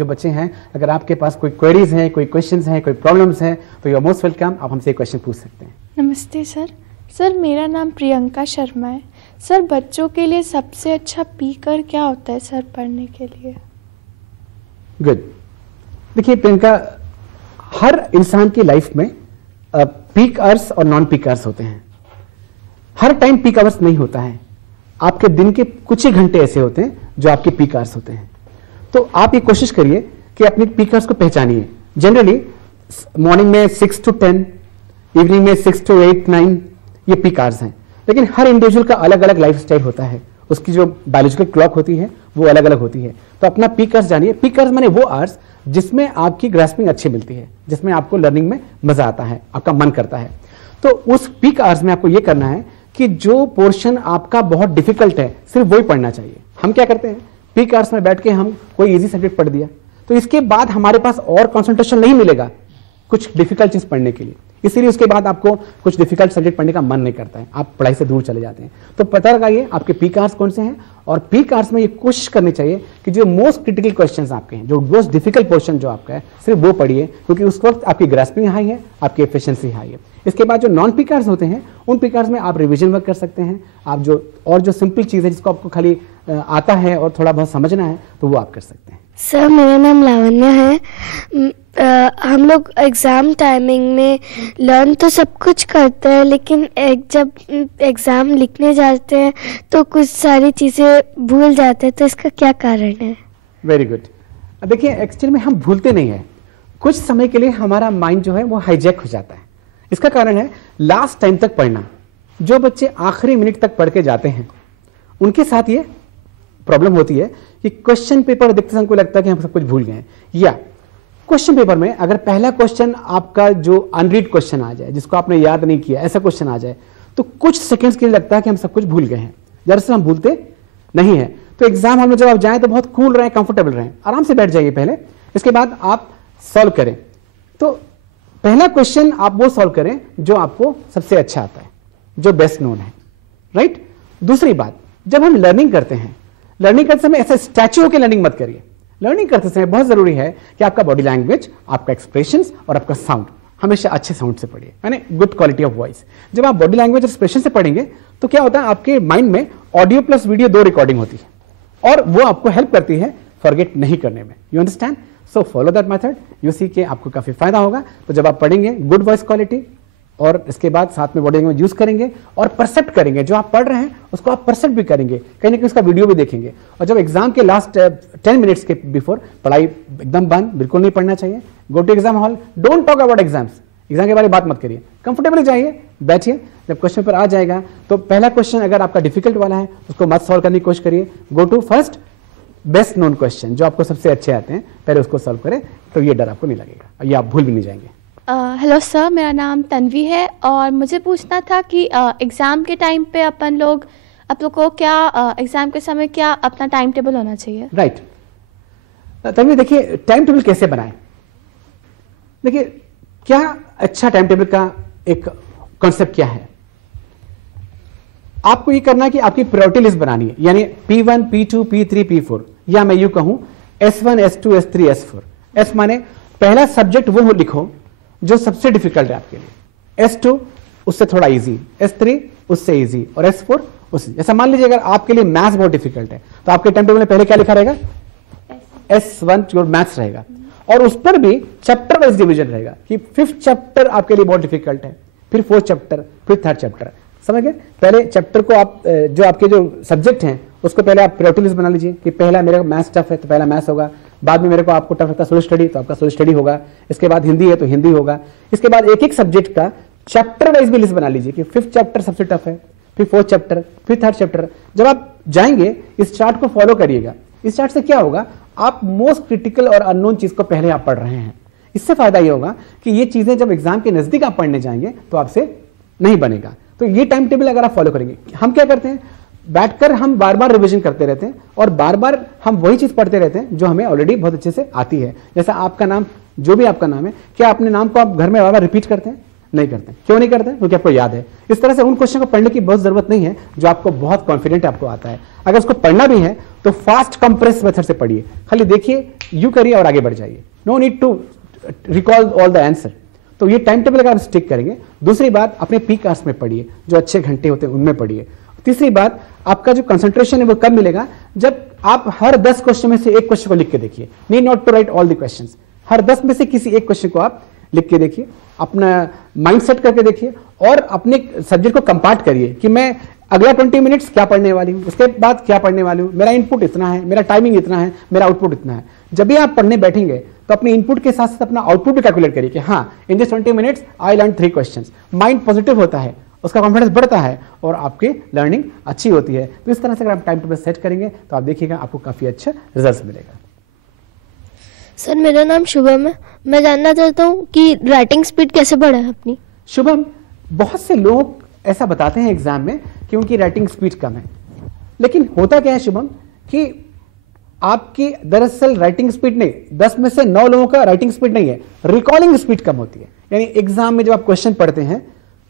जो बच्चे हैं, अगर आपके पास कोई क्वेरीज हैं, कोई क्वेश्चंस हैं, कोई प्रॉब्लम्स हैं, तो यू आर मोस्ट वेलकम, आप हमसे क्वेश्चन पूछ सकते हैं। नमस्ते सर। सर मेरा नाम प्रियंका शर्मा है। सर बच्चों के लिए सबसे अच्छा पीकर क्या होता है सर पढ़ने के लिए? गुड। देखिए प्रियंका, हर इंसान की लाइफ में पीक आवर्स और नॉन पीक आवर्स होते हैं। हर टाइम पीक आवर्स नहीं होता है। आपके दिन के कुछ ही घंटे ऐसे होते हैं जो आपके पीक आवर्स होते हैं। तो आप ये कोशिश करिए कि अपने पीक आवर्स को पहचानिए। जनरली मॉर्निंग में 6 to 10, इवनिंग में 6 to 8, 9 ये पीक आवर्स हैं। लेकिन हर इंडिविजुअल का अलग अलग लाइफ स्टाइल होता है, उसकी जो बायोलॉजिकल क्लॉक होती है वो अलग अलग होती है। तो अपना पीक आवर्स जानिए। पीक आवर्स माने वो आवर्स जिसमें आपकी ग्रास्पिंग अच्छी मिलती है, जिसमें आपको लर्निंग में मजा आता है, आपका मन करता है। तो उस पीक आवर्स में आपको ये करना है कि जो पोर्शन आपका बहुत डिफिकल्ट है सिर्फ वही पढ़ना चाहिए। हम क्या करते हैं, पीक आवर्स में बैठ के हम कोई इजी सब्जेक्ट पढ़ दिया, तो इसके बाद हमारे पास और कंसंट्रेशन नहीं मिलेगा कुछ डिफिकल्ट चीज पढ़ने के लिए। इसीलिए उसके बाद आपको कुछ डिफिकल्ट सब्जेक्ट पढ़ने का मन नहीं करता है, आप पढ़ाई से दूर चले जाते हैं। तो पता लगाइए आपके पीक आवर्स कौन से हैं, और पीक आवर्स में ये कोशिश करनी चाहिए कि जो मोस्ट क्रिटिकल क्वेश्चंस आपके हैं, जो मोस्ट डिफिकल्ट पोर्शन जो आपका है, सिर्फ वो पढ़िए, क्योंकि उस वक्त आपकी ग्रास्पिंग हाई है, आपकी एफिशिएंसी हाई है। इसके बाद जो नॉन पीक आवर्स होते हैं, उन पीक आवर्स में आप रिवीजन वर्क कर सकते हैं। आप जो सिंपल चीज है जिसको आपको खाली आता है और थोड़ा बहुत समझना है, तो वो आप कर सकते हैं। सर मेरा नाम लावण्य है। हम लोग एग्ज़ाम टाइमिंग में लर्न तो सब कुछ करते हैं, लेकिन जब एग्ज़ाम लिखने जाते हैं तो कुछ सारी चीज़ें भूल जाते हैं, तो इसका क्या कारण है? Very good. देखिए एक्चुअली में हम भूलते नहीं है, कुछ समय के लिए हमारा माइंड जो है वो हाईजैक हो जाता है। इसका कारण है लास्ट टाइम तक पढ़ना। जो बच्चे आखिरी मिनट तक पढ़ के जाते हैं उनके साथ ये प्रॉब्लम होती है कि क्वेश्चन पेपर देखते समय को लगता है कि हम सब कुछ भूल गए हैं, या क्वेश्चन पेपर में अगर पहला क्वेश्चन आपका जो अनरीड क्वेश्चन आ जाए, जिसको आपने याद नहीं किया, ऐसा क्वेश्चन आ जाए, तो कुछ सेकंड्स के लिए लगता है कि हम सब कुछ भूल गए हैं। दरअसल हम भूलते नहीं है। तो एग्जाम हॉल में जब आप जाएं तो बहुत कूल रहें, कंफर्टेबल रहें, आराम से बैठ जाइए पहले, इसके बाद आप सॉल्व करें। तो पहला क्वेश्चन आप वो सॉल्व करें जो आपको सबसे अच्छा आता है, जो बेस्ट नोन है, राइट। दूसरी बात, जब हम लर्निंग करते हैं, लर्निंग करते समय ऐसा स्टैच्यू होकर लर्निंग मत करिए। लर्निंग करते समय बहुत जरूरी है कि आपका बॉडी लैंग्वेज, आपका एक्सप्रेशंस और आपका साउंड हमेशा अच्छे साउंड से पढ़िए, यानी गुड क्वालिटी ऑफ वॉइस। जब आप बॉडी लैंग्वेज और एक्सप्रेशन से पढ़ेंगे तो क्या होता है, आपके माइंड में ऑडियो प्लस वीडियो 2 रिकॉर्डिंग होती है, और वो आपको हेल्प करती है फॉरगेट नहीं करने में। You understand? So follow that method, you see के आपको काफी फायदा होगा। तो जब आप पढ़ेंगे गुड वॉइस क्वालिटी, और इसके बाद साथ में बॉडी लैंग्वेज यूज करेंगे और परसेप्ट करेंगे, जो आप पढ़ रहे हैं उसको आप परसेप्ट भी करेंगे, कहीं ना कहीं उसका वीडियो भी देखेंगे। और जब एग्जाम के लास्ट 10 मिनट्स के बिफोर, पढ़ाई एकदम बंद, बिल्कुल नहीं पढ़ना चाहिए। Go to exam hall, don't talk about exams, exam के बारे में बात मत करिए, कंफर्टेबली जाइए, बैठिए। जब क्वेश्चन पर आ जाएगा तो पहला क्वेश्चन अगर आपका डिफिकल्ट वाला है उसको मत सॉल्व करने की कोशिश करिए। Go to first best known question, जो आपको सबसे अच्छे आते हैं, पहले उसको सॉल्व करें, तो ये डर आपको नहीं लगेगा और ये आप भूल भी नहीं जाएंगे। हेलो सर, मेरा नाम तन्वी है और मुझे पूछना था कि एग्ज़ाम के टाइम पे आप लोग को क्या एग्ज़ाम के समय क्या अपना टाइम टेबल होना चाहिए? राइट। तन्वी देखिए, टाइम टेबल कैसे बनाएं? देखिए क्या अच्छा टाइम टेबल का एक कॉन्सेप्ट क्या है, आपको ये करना है कि आपकी प्रायोरिटी लिस्ट बनानी है, यानी P1, P2, P3, P4, या मैं यूं कहूं S1, S2, S3, S4। S माने पहला सब्जेक्ट वो लिखो जो सबसे डिफिकल्ट है आपके लिए, S2 उससे थोड़ा इजी, S3 उससे इजी, और S4 उससे। जैसा मान लीजिए अगर आपके लिए मैथ्स बहुत डिफिकल्ट है तो आपके टाइम टेबल में पहले क्या लिखा रहेगा? S1 जो मैथ्स रहेगा, और उस पर भी चैप्टर वाइज डिवीजन रहेगा कि 5th चैप्टर आपके लिए बहुत डिफिकल्ट है, फिर 4th चैप्टर, फिर 3rd चैप्टर। समझ गए? पहले चैप्टर को आप जो आपके जो सब्जेक्ट हैं उसको पहले आप प्रायोरिटी लिस्ट बना लीजिए कि पहला मेरे को मैथ्स टफ है तो पहला मैथ्स होगा, बाद में मेरे को आपको टफ लगता है सोशल स्टडी तो आपका सोशल स्टडी होगा, इसके बाद हिंदी है तो हिंदी होगा। इसके बाद एक एक सब्जेक्ट का चैप्टर वाइज भी लिस्ट बना लीजिए कि 5th चैप्टर सबसे टफ है, फिर 4th चैप्टर, फिर 3rd चैप्टर। जब आप जाएंगे इस चार्ट को फॉलो करिएगा। इस चार्ट से क्या होगा, आप मोस्ट क्रिटिकल और अननोन चीज को पहले आप पढ़ रहे हैं। इससे फायदा ये होगा कि ये चीजें जब एग्जाम के नजदीक आप पढ़ने जाएंगे तो आपसे नहीं बनेगा। तो ये टाइम टेबल अगर आप फॉलो करेंगे, हम क्या करते हैं, बैठकर हम बार बार रिवीजन करते रहते हैं और बार बार हम वही चीज पढ़ते रहते हैं जो हमें ऑलरेडी बहुत अच्छे से आती है। जैसा आपका नाम, जो भी आपका नाम है, क्या अपने नाम को आप घर में बार बार रिपीट करते हैं? नहीं करते। क्यों नहीं करते? क्योंकि आपको याद है। इस तरह से उन क्वेश्चन को पढ़ने की बहुत जरूरत नहीं है जो आपको बहुत कॉन्फिडेंट आपको आता है। अगर उसको पढ़ना भी है तो फास्ट कंप्रेस मेथड से पढ़िए, खाली देखिए, यू करिए और आगे बढ़ जाइए। No need to recall all the answer. तो ये टाइम टेबल अगर आप स्टिक करेंगे। दूसरी बात, अपने पीक आवर्स में पढ़िए, जो अच्छे घंटे होते हैं उनमें पढ़िए। तीसरी बात, आपका जो कंसंट्रेशन है वो कब मिलेगा? जब आप हर 10 क्वेश्चन में से एक क्वेश्चन को लिख के देखिए। Need not to write all the questions, हर 10 में से किसी एक क्वेश्चन को आप लिख के देखिए, अपना माइंड सेट करके देखिए और अपने सब्जेक्ट को कंपार्ट करिए कि मैं अगला 20 मिनट्स क्या पढ़ने वाली हूँ, उसके बाद क्या पढ़ने वाली हूँ, मेरा इनपुट इतना है, मेरा टाइमिंग इतना है, मेरा आउटपुट इतना है। जब भी आप पढ़ने बैठेंगे तो अपने इनपुट के साथ साथ अपना आउटपुट भी कैलकुलेट करिए कि हाँ, in this 20 minutes I learn 3 questions. Mind positive होता है, उसका कॉन्फिडेंस बढ़ता है और आपकी लर्निंग अच्छी होती है। तो इस तरह से अगर आप टाइम टेबल सेट करेंगे तो आप देखिएगा आपको काफी अच्छा रिजल्ट मिलेगा। सर मेरा नाम शुभम है, मैं जानना चाहता हूँ कि राइटिंग स्पीड कैसे बढ़ाए अपनी। शुभम, बहुत से लोग ऐसा बताते हैं एग्जाम में कि उनकी राइटिंग स्पीड कम है, लेकिन होता क्या है शुभम कि आपकी दरअसल राइटिंग स्पीड नहीं, 10 में से 9 लोगों का राइटिंग स्पीड नहीं है, रिकॉलिंग स्पीड कम होती है। यानी एग्जाम में जब आप क्वेश्चन पढ़ते हैं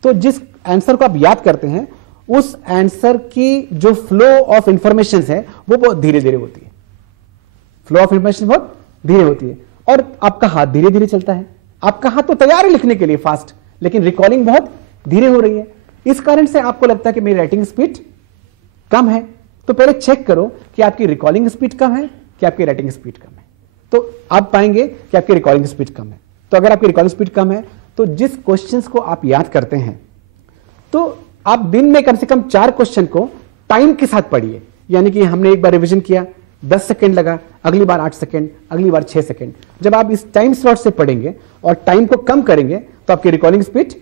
तो जिस आंसर को आप याद करते हैं उस आंसर की जो फ्लो ऑफ इंफॉर्मेशन है वो बहुत धीरे धीरे होती है। फ्लो ऑफ इंफॉर्मेशन बहुत धीरे होती है और आपका हाथ धीरे धीरे चलता है। आपका हाथ तो तैयार है लिखने के लिए फास्ट, लेकिन रिकॉलिंग बहुत धीरे हो रही है। इस कारण से आपको लगता है कि मेरी राइटिंग स्पीड कम है। तो पहले चेक करो कि आपकी रिकॉलिंग स्पीड कम है कि आपकी राइटिंग स्पीड कम है। तो आप पाएंगे कि आपकी रिकॉलिंग स्पीड कम है। तो अगर आपकी रिकॉलिंग स्पीड कम है तो जिस क्वेश्चंस को आप याद करते हैं तो आप दिन में कम से कम 4 क्वेश्चन को टाइम के साथ पढ़िए। यानी कि हमने एक बार रिवीजन किया, 10 सेकंड लगा, अगली बार 8 सेकंड, अगली बार 6 सेकंड। जब आप इस टाइम स्लॉट से पढ़ेंगे और टाइम को कम करेंगे तो आपकी रिकॉलिंग स्पीड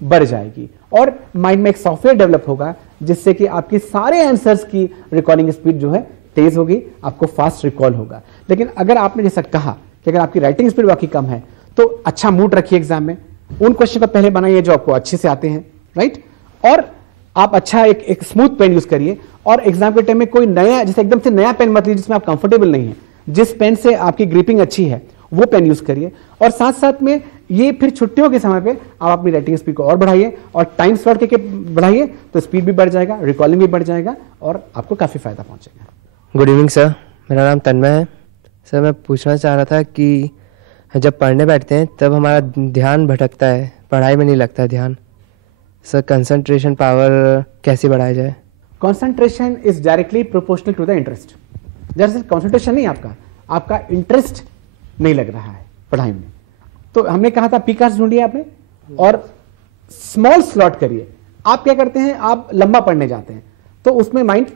बढ़ जाएगी और माइंड में एक सॉफ्टवेयर डेवलप होगा जिससे कि आपकी सारे आंसर्स की रिकॉलिंग स्पीड जो है तेज होगी, आपको फास्ट रिकॉल होगा। लेकिन अगर आपने जैसा कहा कि अगर आपकी राइटिंग स्पीड वाकई कम है तो अच्छा मूड रखिए एग्जाम में, उन क्वेश्चन को पहले बनाइए जो आपको अच्छे से आते हैं, राइट। और आप अच्छा एक स्मूथ पेन यूज करिए और एग्जाम के टाइम में कोई नया, जैसे एकदम से नया पेन मत लीजिए जिसमें आप कंफर्टेबल नहीं है। जिस पेन से आपकी ग्रिपिंग अच्छी है वो पेन यूज करिए और साथ साथ में ये फिर छुट्टियों के समय पे आप अपनी राइटिंग स्पीड को और बढ़ाइए और टाइम स्लॉट के बढ़ाइए तो स्पीड भी बढ़ जाएगा, रिकॉलिंग भी बढ़ जाएगा और आपको काफी फायदा पहुंचेगा। गुड इवनिंग सर, मेरा नाम तन्मय है। सर मैं पूछना चाह रहा था कि जब पढ़ने बैठते हैं तब हमारा ध्यान भटकता है, पढ़ाई में नहीं लगता है ध्यान। सर कंसंट्रेशन पावर कैसे बढ़ाया जाए? Concentration is directly proportional to the interest. दरअसल कंसंट्रेशन नहीं आपका इंटरेस्ट नहीं लग रहा है पढ़ाई में। तो हमने कहा था पीक आवर्स ढूंढिए आपने और स्मॉल स्लॉट करिए। आप क्या करते हैं, आप लंबा पढ़ने जाते हैं तो उसमें माइंड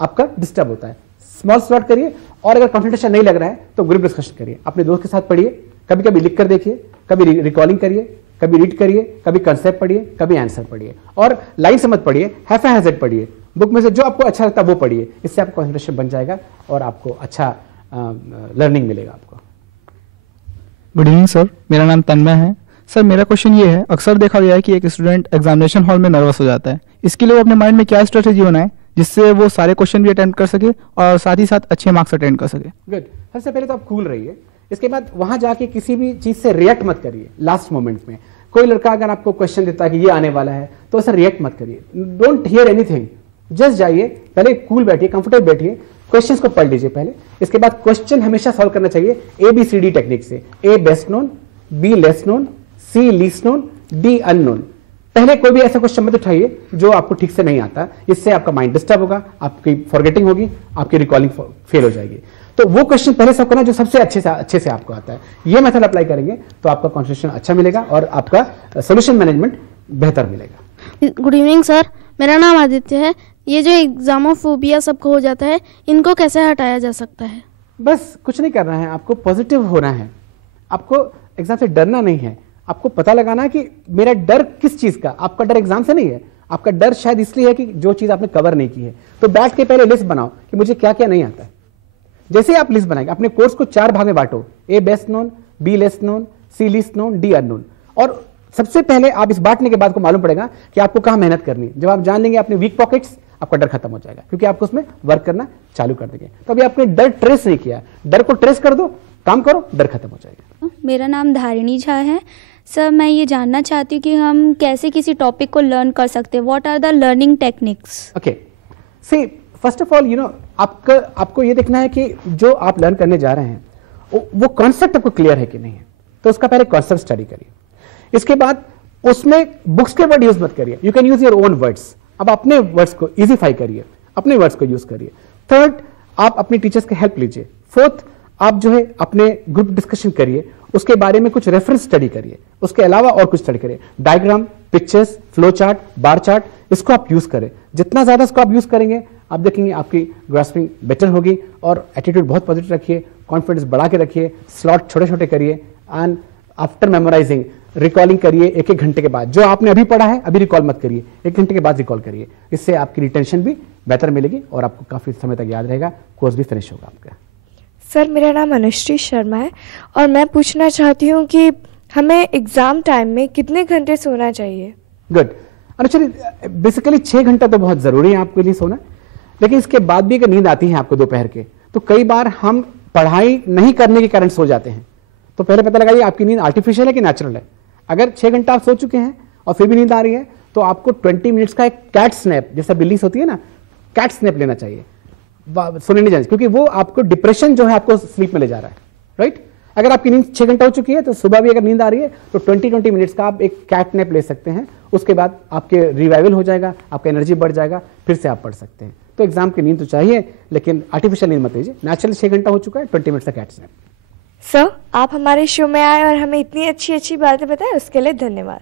आपका डिस्टर्ब होता है। स्मॉल स्लॉट करिए और अगर कंसंट्रेशन नहीं लग रहा है तो ग्रुप डिस्कशन करिए, अपने दोस्त के साथ पढ़िए, कभी कभी लिख कर देखिए, कभी रिकॉलिंग करिए, कभी रीड करिए, कभी कंसेप्ट पढ़िए, कभी आंसर पढ़िए और लाइन से मत पढ़िए, हैफा-हैज़र्ड पढ़िए। बुक में से जो आपको अच्छा लगता है वो पढ़िए, इससे आपका कंसंट्रेशन बन जाएगा और आपको अच्छा लर्निंग मिलेगा आपको। गुड इवनिंग सर, मेरा नाम तन्मय है। सर मेरा क्वेश्चन ये है, अक्सर देखा गया है कि एक स्टूडेंट एग्जामिनेशन हॉल में नर्वस हो जाता है, इसके लिए वो अपने माइंड में क्या स्ट्रेटेजी बनाए जिससे वो सारे क्वेश्चन भी अटेम्प्ट कर सके और साथ ही साथ अच्छे मार्क्स अटेंड कर सके? गुड, सबसे पहले तो आप कूल रहिए, इसके बाद वहां जाके किसी भी चीज से रिएक्ट मत करिए। लास्ट मोमेंट में कोई लड़का अगर आपको क्वेश्चन देता है कि ये आने वाला है तो ऐसा रिएक्ट मत करिए। डोंट हियर एनीथिंग, जस्ट जाइए, पहले कूल बैठिए, कंफर्टेबल बैठिए, क्वेश्चंस को पढ़ लीजिए पहले। इसके बाद क्वेश्चन हमेशा सॉल्व करना चाहिए ABCD टेक्निक से। A best known, B less known, C least known, D unknown. पहले कोई भी ऐसा क्वेश्चन मत उठाइए जो आपको ठीक से नहीं आता, इससे आपका माइंड डिस्टर्ब होगा, आपकी फॉरगेटिंग होगी, आपकी रिकॉलिंग फेल हो जाएगी। तो वो क्वेश्चन पहले सॉल्व करना जो सबसे अच्छे से आपको आता है। ये मेथड अप्लाई करेंगे तो आपका कंसंट्रेशन अच्छा मिलेगा और आपका सॉल्यूशन मैनेजमेंट बेहतर मिलेगा। गुड इवनिंग सर, मेरा नाम आदित्य है। ये जो एग्जामोफोबिया सबको हो जाता है, इनको कैसे हटाया जा सकता है? बस कुछ नहीं करना है, आपको पॉजिटिव होना है, आपको एग्जाम से डरना नहीं है। आपको पता लगाना है कि मेरा डर किस चीज का। आपका डर एग्जाम से नहीं है, आपका डर शायद इसलिए है कि जो चीज आपने कवर नहीं की है। तो बैठ के पहले लिस्ट बनाओ कि मुझे क्या क्या नहीं आता है। जैसे आप लिस्ट बनाएंगे, अपने कोर्स को 4 भाग में बांटो, A best known, B less known, C least known, D unknown. और सबसे पहले आप इस बांटने के बाद को मालूम पड़ेगा कि आपको कहां मेहनत करनी है। जब आप जान लेंगे अपने वीक पॉकेट्स, आपका डर खत्म हो जाएगा क्योंकि आपको उसमें वर्क करना चालू कर देंगे। तो अभी आपने डर ट्रेस नहीं किया, डर को ट्रेस कर दो, काम करो, डर खत्म हो जाएगा। मेरा नाम धारिणी झा है। सर मैं ये जानना चाहती हूँ कि हम कैसे किसी टॉपिक को लर्न कर सकते हैं, what are the learning techniques? Okay, see first of all आपको ये देखना है कि जो आप लर्न करने जा रहे हैं वो कॉन्सेप्ट आपको क्लियर है कि नहीं है, तो उसका पहले कॉन्सेप्ट स्टडी करिए। इसके बाद उसमें बुक्स के वर्ड यूज मत करिए, you can use your own words. अब अपने वर्ड्स को इजीफाई करिए, अपने वर्ड्स को यूज करिए। थर्ड, आप अपने टीचर्स की हेल्प लीजिए। फोर्थ, आप जो है अपने ग्रुप डिस्कशन करिए, उसके बारे में कुछ रेफरेंस स्टडी करिए, उसके अलावा और कुछ स्टडी करिए। Diagram, pictures, flow chart, bar chart, इसको आप यूज करें। जितना ज्यादा इसको आप यूज करेंगे आप देखेंगे आपकी ग्रास्पिंग बेटर होगी। और एटीट्यूड बहुत पॉजिटिव रखिए, कॉन्फिडेंस बढ़ा के रखिए, स्लॉट छोटे छोटे करिए एंड आफ्टर मेमोराइजिंग रिकॉलिंग करिए। एक एक घंटे के बाद जो आपने अभी पढ़ा है अभी रिकॉल मत करिए, एक घंटे के बाद रिकॉल करिए। इससे आपकी रिटेंशन भी बेहतर मिलेगी और आपको काफी समय तक याद रहेगा, कोर्स भी फिनिश होगा आपका। सर मेरा नाम अनुश्री शर्मा है और मैं पूछना चाहती हूँ कि हमें एग्जाम टाइम में कितने घंटे सोना चाहिए? गुड अनुश्री, बेसिकली 6 घंटा तो बहुत जरूरी है आपके लिए सोना, लेकिन इसके बाद भी अगर नींद आती है आपको दोपहर के, तो कई बार हम पढ़ाई नहीं करने के कारण सो जाते हैं। तो पहले पता लगाइए आपकी नींद आर्टिफिशियल है कि नेचुरल है। अगर 6 घंटा आप सो चुके हैं और फिर भी नींद आ रही है तो आपको 20 मिनट्स का एक कैट स्नैप, जैसा बिल्ली सोती है ना, कैट स्नैप लेना चाहिए, सोने नहीं जाना, क्योंकि वो आपको डिप्रेशन जो है आपको स्लीप में ले जा रहा है, राइट। अगर आपकी नींद 6 घंटा हो चुकी है तो सुबह भी अगर नींद आ रही है तो 20 मिनट्स का आप एक कैट नैप ले सकते हैं। उसके बाद आपके रिवाइवल हो जाएगा, आपका एनर्जी बढ़ जाएगा, फिर से आप पढ़ सकते हैं। तो एग्जाम की नींद तो चाहिए, लेकिन आर्टिफिशियल नींद मत लीजिए। नेचुरल 6 घंटा हो चुका है, 20 मिनट्स का कैट स्नैप। सर आप हमारे शो में आए और हमें इतनी अच्छी अच्छी बातें बताएं, उसके लिए धन्यवाद।